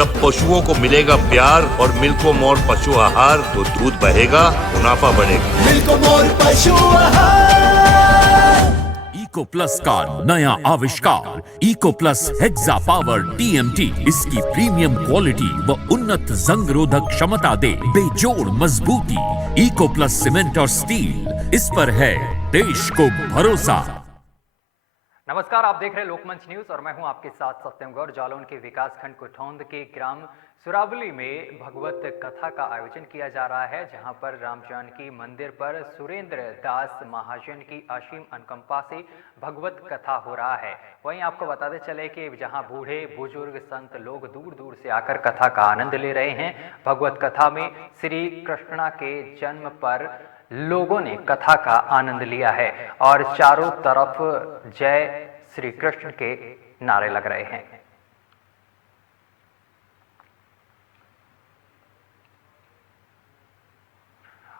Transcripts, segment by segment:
जब पशुओं को मिलेगा प्यार और मिल्को मोर पशु आहार तो दूध बहेगा, मुनाफा बढ़ेगा। मिल्को मोर पशु आहार। इको प्लस का नया आविष्कार eco plus hexa power TMT इसकी प्रीमियम क्वालिटी व उन्नत जंग रोधक क्षमता दे बेजोड़ मजबूती। इको प्लस सीमेंट और स्टील, इस पर है देश को भरोसा। नमस्कार, आप देख रहे हैं लोकमंच न्यूज और मैं हूं आपके साथ सत्यम गौर। जालौन के विकासखंड कुठौंद के ग्राम सुरावली में भगवत कथा का आयोजन किया जा रहा है, जहां पर राम जानकी मंदिर पर सुरेंद्र दास महाजन की असीम अनुकंपा से भगवत कथा हो रहा है। वहीं आपको बताते चले कि जहां बूढ़े बुजुर्ग संत लोग दूर दूर से आकर कथा का आनंद ले रहे हैं। भगवत कथा में श्री कृष्णा के जन्म पर लोगों ने कथा का आनंद लिया है और चारों तरफ जय श्री कृष्ण के नारे लग रहे हैं।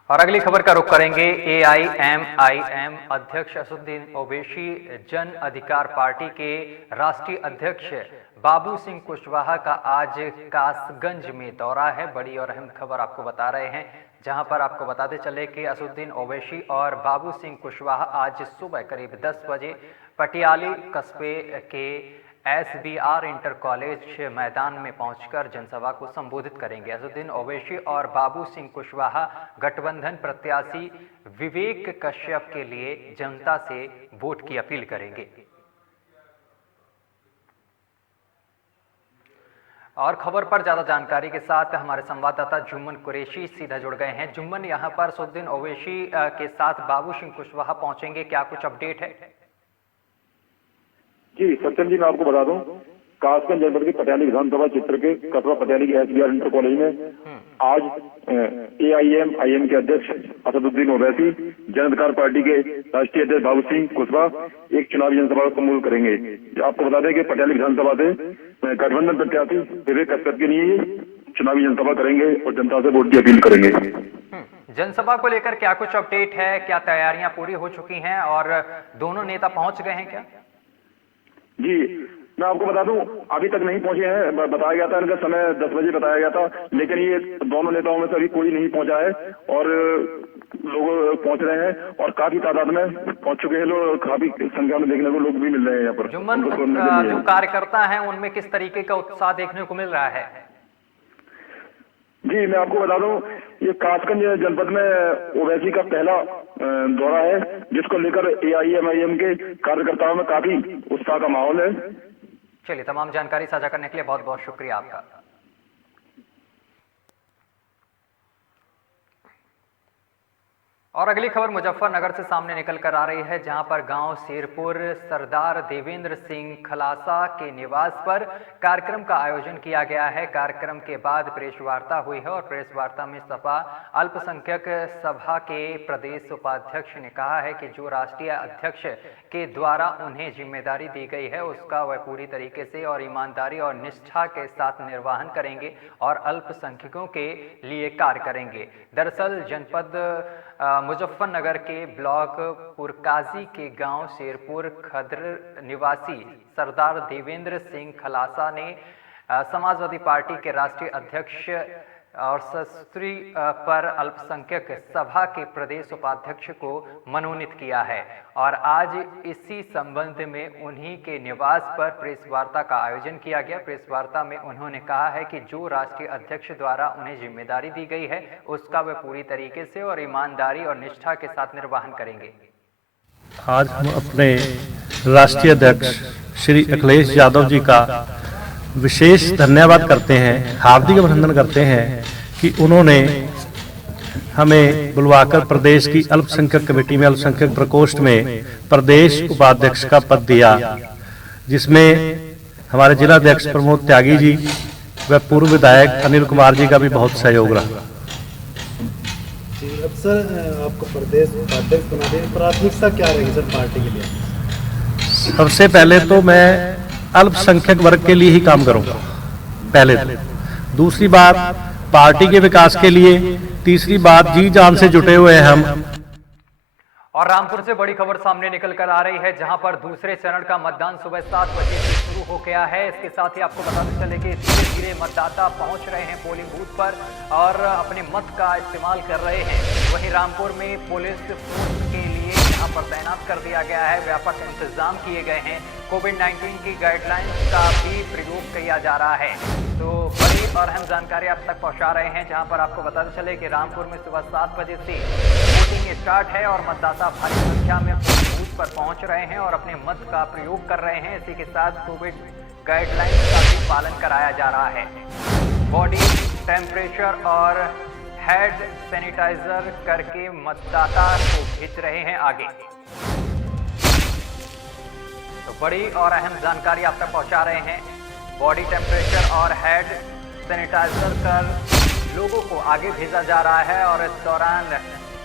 और अगली खबर का रुख करेंगे। AIMIM अध्यक्ष असदुद्दीन ओवैसी जन अधिकार पार्टी के राष्ट्रीय अध्यक्ष बाबू सिंह कुशवाहा का आज कासगंज में दौरा है। बड़ी और अहम खबर आपको बता रहे हैं, जहां पर आपको बताते चले कि असदुद्दीन ओवैसी और बाबू सिंह कुशवाहा आज सुबह करीब 10 बजे पटियाली कस्बे के SBR इंटर कॉलेज मैदान में पहुंचकर जनसभा को संबोधित करेंगे। असदुद्दीन ओवैसी और बाबू सिंह कुशवाहा गठबंधन प्रत्याशी विवेक कश्यप के लिए जनता से वोट की अपील करेंगे। और खबर पर ज्यादा जानकारी के साथ हमारे संवाददाता जुम्मन कुरैशी सीधा जुड़ गए हैं। जुम्मन, यहां पर असदुद्दीन ओवैसी के साथ बाबू सिंह कुशवाहा पहुंचेंगे, क्या कुछ अपडेट है? जी सत्यम जी, मैं आपको बता दूं, कासगंज जनपद के पटियाली विधानसभा क्षेत्र के कटरा पटियाली के SBR इंटर कॉलेज में आज AIMIM के अध्यक्ष असदुद्दीन ओवैसी, जन अधिकार पार्टी के राष्ट्रीय अध्यक्ष बाबू सिंह कुशवाहा एक चुनावी जनसभा को संबोधित करेंगे। आपको बता दें कि पटियाली विधानसभा से गठबंधन प्रत्याशी विवेक कश्यप के लिए चुनावी जनसभा करेंगे और जनता से वोट की अपील करेंगे। जनसभा को लेकर क्या कुछ अपडेट है? क्या तैयारियां पूरी हो चुकी हैं और दोनों नेता पहुंच गए हैं क्या? जी मैं आपको बता दूं, अभी तक नहीं पहुंचे हैं। बताया गया था, इनका समय 10 बजे बताया गया था, लेकिन ये दोनों नेताओं में से अभी कोई नहीं पहुंचा है और लोग पहुंच रहे हैं और काफी तादाद में पहुंच चुके हैं लोग। काफी संख्या में देखने को लोग भी मिल रहे हैं यहाँ पर। जुम्मन, जो कार्यकर्ता हैं उनमें किस तरीके का उत्साह देखने को मिल रहा है? जी मैं आपको बता दूं, ये कासगंज जनपद में ओवैसी का पहला दौरा है, जिसको लेकर AIMIM के कार्यकर्ताओं में काफी उत्साह का माहौल है। चलिए, तमाम जानकारी साझा करने के लिए बहुत बहुत शुक्रिया आपका। और अगली खबर मुजफ्फरनगर से सामने निकल कर आ रही है, जहां पर गांव शेरपुर सरदार देवेंद्र सिंह खलासा के निवास पर कार्यक्रम का आयोजन किया गया है। कार्यक्रम के बाद प्रेस वार्ता हुई है और प्रेस वार्ता में सपा अल्पसंख्यक सभा के प्रदेश उपाध्यक्ष ने कहा है कि जो राष्ट्रीय अध्यक्ष के द्वारा उन्हें जिम्मेदारी दी गई है उसका वह पूरी तरीके से और ईमानदारी और निष्ठा के साथ निर्वहन करेंगे और अल्पसंख्यकों के लिए कार्य करेंगे। दरअसल जनपद मुजफ्फरनगर के ब्लॉक पुरकाजी के गांव शेरपुर खद्र निवासी सरदार देवेंद्र सिंह खलासा ने समाजवादी पार्टी के राष्ट्रीय अध्यक्ष और शास्त्री पर अल्पसंख्यक सभा के प्रदेश उपाध्यक्ष को मनोनीत किया है और आज इसी संबंध में उन्हीं के निवास पर प्रेस वार्ता का आयोजन किया गया। प्रेस वार्ता में उन्होंने कहा है कि जो राष्ट्रीय अध्यक्ष द्वारा उन्हें जिम्मेदारी दी गई है उसका वे पूरी तरीके से और ईमानदारी और निष्ठा के साथ निर्वहन करेंगे। आज हम अपने राष्ट्रीय अध्यक्ष श्री अखिलेश यादव जी का विशेष धन्यवाद करते हैं, हार्दिक अभिनंदन करते हैं कि उन्होंने हमें बुलवाकर प्रदेश की अल्पसंख्यक कमेटी में अल्पसंख्यक प्रकोष्ठ में प्रदेश उपाध्यक्ष का पद दिया, जिसमें हमारे जिला अध्यक्ष प्रमोद त्यागी जी व पूर्व विधायक अनिल कुमार जी का भी बहुत सहयोग रहा। सर, आपको प्रदेश उपाध्यक्ष बना दें, प्राथमिकता क्या रहेगी सर पार्टी के लिए? सबसे पहले तो मैं अल्पसंख्यक वर्ग के लिए ही काम करूंगा, पहले। दूसरी बात पार्टी के विकास के लिए, तीसरी बात जी जान से जुटे हुए हम। और रामपुर से बड़ी खबर सामने निकल कर आ रही है, जहां पर दूसरे चरण का मतदान सुबह 7 बजे से शुरू हो गया है। इसके साथ ही आपको बताते चले कि धीरे धीरे मतदाता पहुंच रहे हैं पोलिंग बूथ पर और अपने मत का इस्तेमाल कर रहे हैं। वहीं रामपुर में पुलिस फोर्स के लिए यहां पर तैनात कर दिया गया है, व्यापक इंतजाम किए गए हैं। कोविड-19 की गाइडलाइंस का भी प्रयोग किया जा रहा है। तो बड़ी और अहम जानकारी आप तक पहुंचा रहे हैं, जहां पर आपको बताते चले कि रामपुर में सुबह 7 बजे से वोटिंग स्टार्ट है और मतदाता भारी संख्या में पोलिंग बूथ पर पहुंच रहे हैं और अपने मत का प्रयोग कर रहे हैं। इसी के साथ कोविड गाइडलाइंस का भी पालन कराया जा रहा है। बॉडी टेम्परेचर और हैंड सैनिटाइजर करके मतदाता को भेज रहे हैं आगे। तो बड़ी और अहम जानकारी आप तक पहुंचा रहे हैं। बॉडी टेम्परेचर और हैंड सैनिटाइजर कर लोगों को आगे भेजा जा रहा है और इस दौरान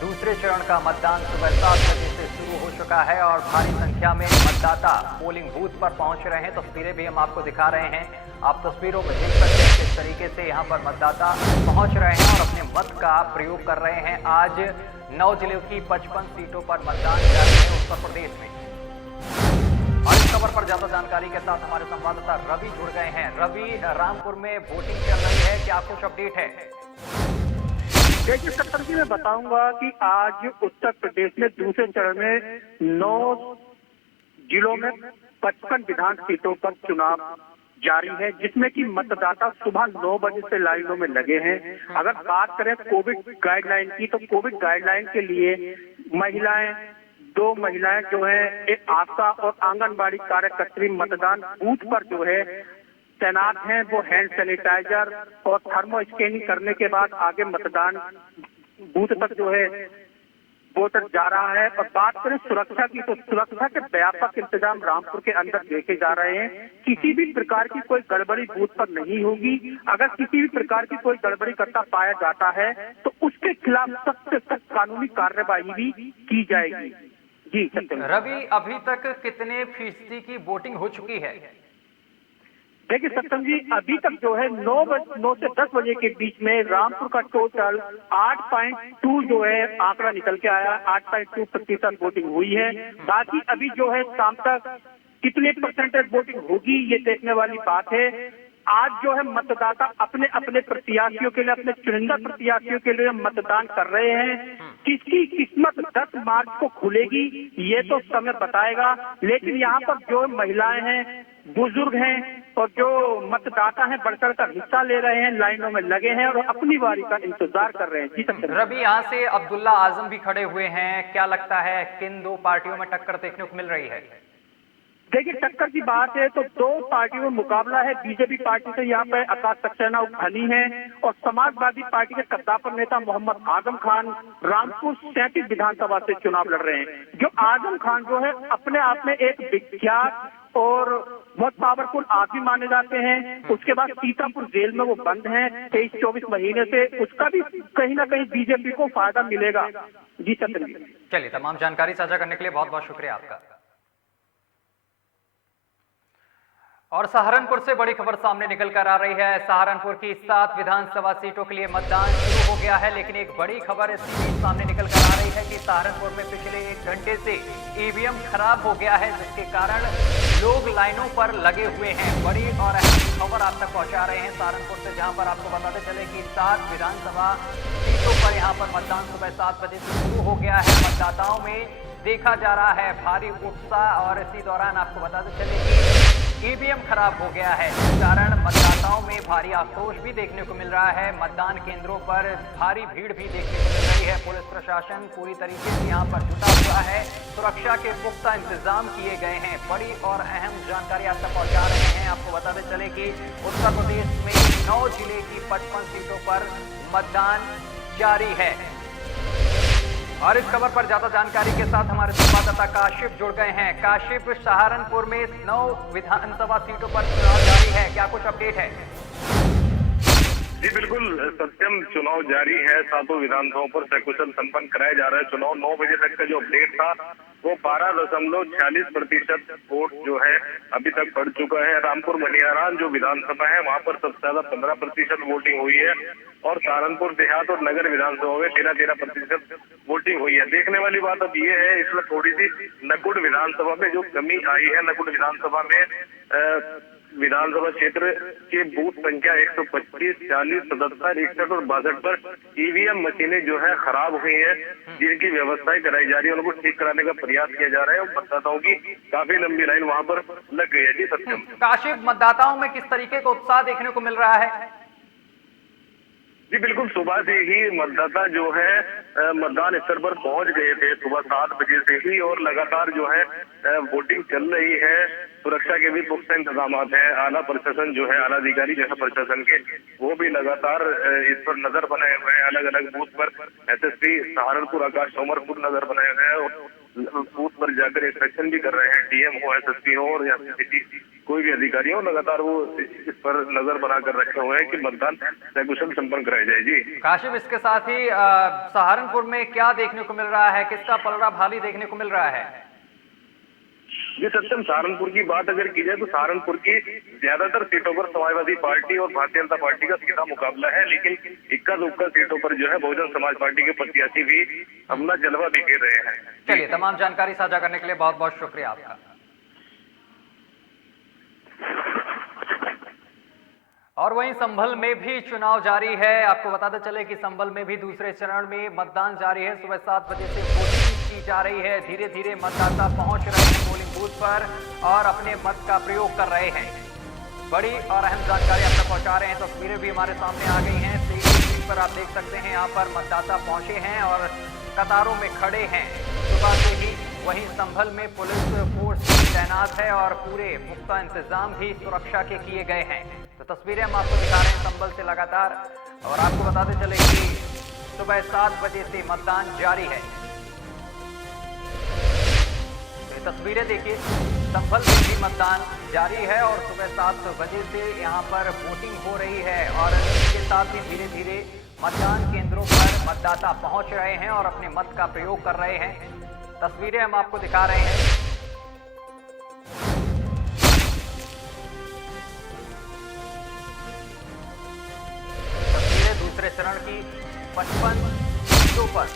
दूसरे चरण का मतदान सुबह 7 बजे से शुरू हो चुका है और भारी संख्या में मतदाता पोलिंग बूथ पर पहुंच रहे हैं। तस्वीरें भी हम आपको दिखा रहे हैं। आप तस्वीरों में देख सकते हैं किस तरीके से यहां पर मतदाता पहुंच रहे हैं और अपने मत का प्रयोग कर रहे हैं। आज 9 जिलों की 55 सीटों पर मतदान जारी है उत्तर प्रदेश में। और इस खबर पर ज्यादा जानकारी के साथ हमारे संवाददाता रवि जुड़ गए हैं। रवि, रामपुर में वोटिंग चल रही है, क्या कुछ अपडेट है? देखिए सत्तर जी, मैं बताऊंगा कि आज उत्तर प्रदेश में दूसरे चरण में 9 जिलों में 55 विधान सीटों पर चुनाव जारी है, जिसमें कि मतदाता सुबह 9 बजे से लाइनों में लगे हैं। अगर बात करें कोविड गाइडलाइन की, तो कोविड गाइडलाइन के लिए महिलाएं, 2 महिलाएं जो है एक आशा और आंगनबाड़ी कार्यकर्त्री मतदान बूथ पर जो है तैनात हैं। वो हैंड सैनिटाइजर और थर्मो स्कैनिंग करने के बाद आगे मतदान बूथ तक जो है वोटर जा रहा है। और बात करें सुरक्षा की, तो सुरक्षा के व्यापक इंतजाम रामपुर के अंदर देखे जा रहे हैं। किसी भी प्रकार की कोई गड़बड़ी बूथ पर नहीं होगी। अगर किसी भी प्रकार की कोई गड़बड़ी करता पाया जाता है तो उसके खिलाफ सख्त से सख्त कानूनी कार्रवाई भी की जाएगी। जी रवि, अभी तक कितने फीसदी की वोटिंग हो चुकी है? देखिए सत्यम जी, अभी तक जो है 9 से 10 बजे के बीच में रामपुर का टोटल 8.2 जो है आंकड़ा निकल के आया। 8.2% वोटिंग हुई है। बाकी अभी जो है शाम तक कितने परसेंटेज वोटिंग होगी ये देखने वाली बात है। आज जो है मतदाता अपने अपने प्रत्याशियों के लिए, अपने चुनिंदा प्रत्याशियों के लिए मतदान कर रहे हैं। किसकी किस्मत 10 मार्च को खुलेगी ये तो समय बताएगा। लेकिन यहाँ पर जो महिलाएं हैं, बुजुर्ग हैं और जो मतदाता हैं बढ़-चढ़ कर हिस्सा ले रहे हैं, लाइनों में लगे हैं और अपनी बारी का इंतजार कर रहे हैं। जी रवि, यहाँ से अब्दुल्ला आजम भी खड़े हुए हैं, क्या लगता है किन 2 पार्टियों में टक्कर देखने को मिल रही है? देखिए टक्कर की बात है तो 2 पार्टियों में मुकाबला है। बीजेपी पार्टी से यहाँ पे आकाश सक्सेना उठानी है और समाजवादी पार्टी के कद्दावर नेता मोहम्मद आजम खान रामपुर 37 विधानसभा से चुनाव लड़ रहे हैं। जो आजम खान जो है अपने आप में एक विख्यात और बहुत पावरफुल आदमी माने जाते हैं। उसके बाद सीतापुर जेल में वो बंद हैं 23-24 महीने से। उसका भी कहीं ना कहीं बीजेपी को फायदा मिलेगा। जी सत्यम जी, चलिए, तमाम जानकारी साझा करने के लिए बहुत बहुत शुक्रिया आपका। और सहारनपुर से बड़ी खबर सामने निकल कर आ रही है। सहारनपुर की 7 विधानसभा सीटों के लिए मतदान शुरू हो गया है, लेकिन एक बड़ी खबर इस बीच सामने निकल कर आ रही है कि सहारनपुर में पिछले 1 घंटे से ईवीएम खराब हो गया है, जिसके कारण लोग लाइनों पर लगे हुए हैं। बड़ी और अहम खबर आप तक पहुंचा रहे हैं सहारनपुर से, जहां पर आपको बताते चले कि 7 विधानसभा सीटों पर यहां पर मतदान सुबह 7 बजे से शुरू हो गया है। मतदाताओं में देखा जा रहा है भारी उत्साह और इसी दौरान आपको बताते चले कि ईवीएम खराब हो गया है, इस कारण मतदाताओं में भारी आक्रोश भी देखने को मिल रहा है। मतदान केंद्रों पर भारी भीड़ भी देखने को मिल रही है। पुलिस प्रशासन पूरी तरीके से यहां पर जुटा हुआ है। सुरक्षा के पुख्ता इंतजाम किए गए हैं। बड़ी और अहम जानकारी आप तक पहुंचा रहे हैं। आपको बताते चले कि उत्तर प्रदेश में 9 जिले की 55 सीटों पर मतदान जारी है। और इस खबर पर ज्यादा जानकारी के साथ हमारे संवाददाता काशिफ जुड़ गए हैं। काशिफ, सहारनपुर में 9 विधानसभा सीटों पर चुनाव जारी है, क्या कुछ अपडेट है? जी बिल्कुल सत्यम, चुनाव जारी है। 7 विधानसभाओं पर सकुशल संपन्न कराया जा रहा है चुनाव। 9 बजे तक का जो अपडेट था वो 12.46% वोट जो है अभी तक पड़ चुका है। रामपुर मनियारान जो विधानसभा है वहां पर सबसे ज्यादा 15% वोटिंग हुई है और सहारनपुर देहात और नगर विधानसभा में 13% वोटिंग हुई है। देखने वाली बात अब ये है, इसमें थोड़ी सी नकुड़ विधानसभा में जो कमी आई है, नकुड़ विधानसभा में विधानसभा क्षेत्र के बूथ संख्या 125, 40, 77, 61 और 62 पर ईवीएम मशीनें जो है खराब हुई हैं, जिनकी व्यवस्थाएं कराई जा रही है, उनको ठीक कराने का प्रयास किया जा रहा है और मतदाताओं की काफी लंबी लाइन वहां पर लग गई है। जी सत्यम। काशिफ, मतदाताओं में किस तरीके का उत्साह देखने को मिल रहा है? जी बिल्कुल, सुबह से ही मतदाता जो है मतदान स्थल पर पहुंच गए थे सुबह 7 बजे से ही, और लगातार जो है वोटिंग चल रही है। सुरक्षा के भी पुख्ता इंतजाम हैं। आला प्रशासन जो है, आला अधिकारी जो है प्रशासन के, वो भी लगातार इस पर नजर बनाए हुए हैं। अलग अलग बूथ पर एसएसपी सहारनपुर आकाश सोमरपुर नजर बनाए हुए हैं और बूथ पर जाकर इंस्पेक्शन भी कर रहे हैं। डीएम हो, एसएसपी हो और या सिटी कोई भी अधिकारी हो, लगातार वो इस पर नजर बनाकर रखे हुए हैं कि मतदान सकुशल संपन्न कराया जाए। जी काशिफ, इसके साथ ही सहारनपुर में क्या देखने को मिल रहा है? किसका पलड़ा भारी देखने को मिल रहा है? जी सत्यम, सहारनपुर की बात अगर की जाए तो सहारनपुर की ज्यादातर सीटों पर समाजवादी पार्टी और भारतीय जनता पार्टी का सीधा मुकाबला है, लेकिन इक्का दुक्का सीटों पर जो है बहुजन समाज पार्टी के प्रत्याशी भी अपना जलवा बिखेर रहे हैं। चलिए, तमाम जानकारी साझा करने के लिए बहुत बहुत शुक्रिया आपका। और वहीं संभल में भी चुनाव जारी है। आपको बताते चले कि संभल में भी दूसरे चरण में मतदान जारी है। सुबह 7 बजे से वोटिंग की जा रही है। धीरे धीरे मतदाता पहुंच रहे हैं पोलिंग बूथ पर और अपने मत का प्रयोग कर रहे हैं। बड़ी और अहम जानकारी आप तक पहुंचा रहे हैं। तस्वीरें भी हमारे सामने आ गई हैं। स्क्रीन पर आप देख सकते हैं, यहाँ पर मतदाता पहुंचे हैं और कतारों में खड़े हैं सुबह से ही। वहीं संभल में पुलिस फोर्स तैनात है और पूरे पुख्ता इंतजाम भी सुरक्षा के किए गए हैं। तो तस्वीरें हम आपको दिखा रहे हैं संभल से लगातार, और आपको बताते चले कि सुबह 7 बजे से मतदान जारी है। ये तस्वीरें देखिए, संभल में भी मतदान जारी है और सुबह 7 बजे से यहाँ पर वोटिंग हो रही है और इसके साथ ही धीरे धीरे मतदान केंद्रों पर मतदाता पहुंच रहे हैं और अपने मत का प्रयोग कर रहे हैं। तस्वीरें हम आपको दिखा रहे हैं। तस्वीरें दूसरे चरण की 55 सीटों पर,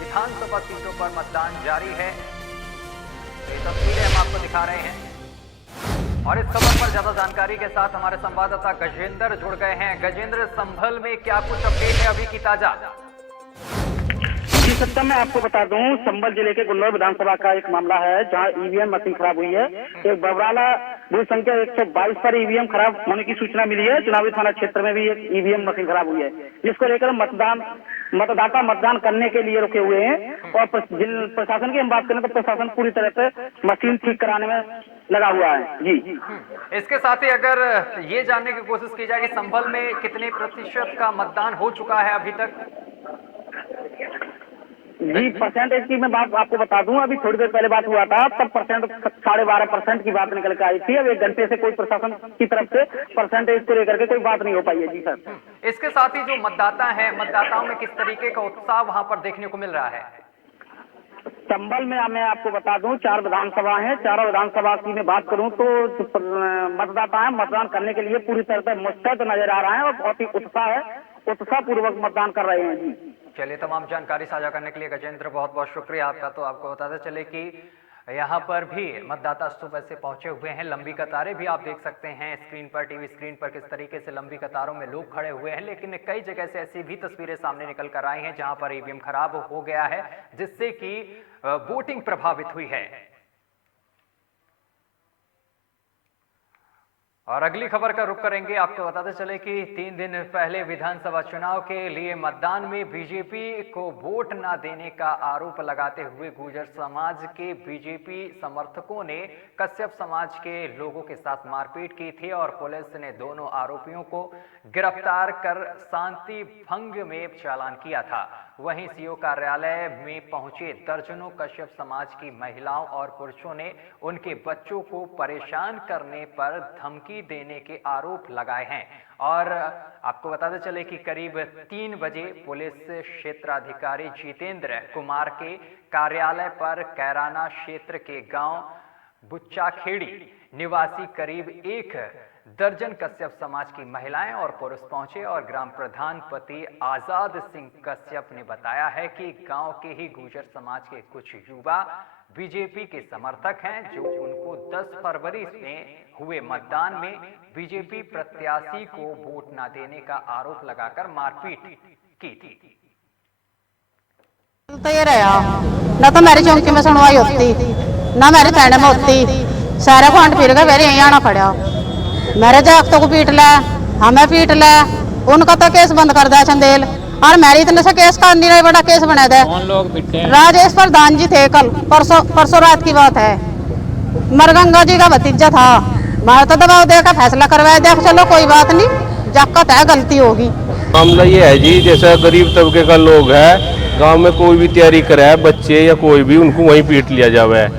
विधानसभा सीटों पर मतदान जारी है। ये तस्वीरें हम आपको दिखा रहे हैं और इस खबर पर ज्यादा जानकारी के साथ हमारे संवाददाता गजेंद्र जुड़ गए हैं। गजेंद्र, संभल में क्या कुछ अपडेट है अभी की ताजा? जी सत्ता मैं आपको बता दूं, संभल जिले के गुन्नौर विधानसभा का एक मामला है जहां ईवीएम मशीन खराब हुई है। एक बबराला बूथ संख्या 122 पर ईवीएम खराब होने की सूचना मिली है। चुनावी थाना क्षेत्र में भी एक ईवीएम मशीन खराब हुई है, जिसको लेकर मतदाता मतदान करने के लिए रुके हुए हैं। और प्रशासन की हम बात करें तो प्रशासन पूरी तरह से मशीन ठीक कराने में लगा हुआ है। जी इसके साथ ही अगर ये जानने की कोशिश की जाए कि संभल में कितने प्रतिशत का मतदान हो चुका है अभी तक? जी परसेंटेज की मैं बात आपको बता दूं, अभी थोड़ी देर पहले बात हुआ था तब परसेंट 12.5% की बात निकल के आई थी। अब 1 घंटे से कोई प्रशासन की तरफ से परसेंटेज को लेकर के कोई बात नहीं हो पाई है। जी सर, इसके साथ ही जो मतदाता है, मतदाताओं में किस तरीके का उत्साह वहां पर देखने को मिल रहा है? संभल में मैं आपको बता दूं 4 विधानसभा हैं। 4 विधानसभा की मैं बात करूं तो मतदाता है मतदान करने के लिए पूरी तरह से मुस्तैद नजर आ रहा है और बहुत ही उत्साह पूर्वक मतदान कर रहे हैं। जी चलिए, तमाम जानकारी साझा करने के लिए गजेंद्र बहुत बहुत शुक्रिया आपका। तो आपको बताते चले कि यहाँ पर भी मतदाता सुबह से पहुंचे हुए हैं। लंबी कतारें भी आप देख सकते हैं स्क्रीन पर, टीवी स्क्रीन पर किस तरीके से लंबी कतारों में लोग खड़े हुए हैं। लेकिन कई जगह से ऐसी भी तस्वीरें सामने निकल कर आई हैं जहां पर ईवीएम खराब हो गया है, जिससे कि वोटिंग प्रभावित हुई है। और अगली खबर का रुख करेंगे। आपको बताते चले कि 3 दिन पहले विधानसभा चुनाव के लिए मतदान में बीजेपी को वोट न देने का आरोप लगाते हुए गुर्जर समाज के बीजेपी समर्थकों ने कश्यप समाज के लोगों के साथ मारपीट की थी और पुलिस ने दोनों आरोपियों को गिरफ्तार कर शांति भंग में चालान किया था। वहीं सीओ कार्यालय में पहुंचे दर्जनों कश्यप समाज की महिलाओं और पुरुषों ने उनके बच्चों को परेशान करने पर धमकी देने के आरोप लगाए हैं। और आपको बताते चले कि करीब 3 बजे पुलिस क्षेत्राधिकारी जितेंद्र कुमार के कार्यालय पर कैराना क्षेत्र के गांव बुच्चाखेड़ी निवासी करीब 1 दर्जन कश्यप समाज की महिलाएं और पुरुष पहुंचे और ग्राम प्रधान पति आजाद सिंह कश्यप ने बताया है कि गांव के ही गुर्जर समाज के कुछ युवा बीजेपी के समर्थक हैं जो उनको 10 फरवरी में हुए मतदान में बीजेपी प्रत्याशी को वोट न देने का आरोप लगाकर मारपीट की थी। तो ये रहा ना तो मेरी चौकी में सुनवाई होती ना मेरे थाने में होती, सारे को अंट फिर गए, मेरे यहीं आना पड़ा। मेरे जागतों को पीट ला, हमें पीट ला, उनका तो केस बंद कर दिया चंदेल, और मेरी इतने से केस का नहीं बड़ा केस बना दे। राजेश प्रधान जी थे कल परसों रात की बात है, मरगंगा जी का भतीजा था। मैं तो दबाव देकर फैसला करवाया, देख चलो कोई बात नहीं, जक्कत है गलती होगी। मामला ये है जी, जैसा गरीब तबके का लोग है, गांव में कोई भी तैयारी करे बच्चे या कोई भी, उनको वहीं पीट लिया जावे।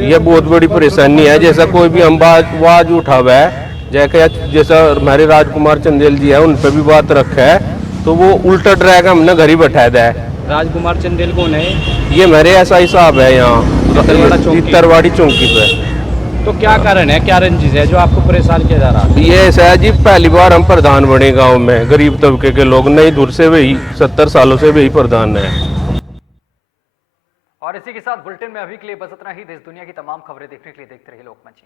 ये बहुत बड़ी परेशानी है। जैसा कोई भी हम आवाज उठावे, जैसा हमारे राजकुमार चंदेल जी है, उन पर भी बात रखा है तो वो उल्टा ड्रैग हमने घर ही बैठा दिया है। राजकुमार चंदेल कौन है? ये मेरे ऐसा हिसाब है यहाँ तरवाड़ी चौकी पे। तो क्या कारण है, क्या रंजिश है जो आपको परेशान किया जा रहा है? ये ऐसा है जी, पहली बार हम प्रधान बने गांव में, गरीब तबके के लोग, नहीं दूर से वही 70 सालों से वही प्रधान है। और इसी के साथ बुलेटिन में अभी के लिए बस इतना ही। देश दुनिया की तमाम खबरें देखने के लिए देखते रहिए लोकमंच।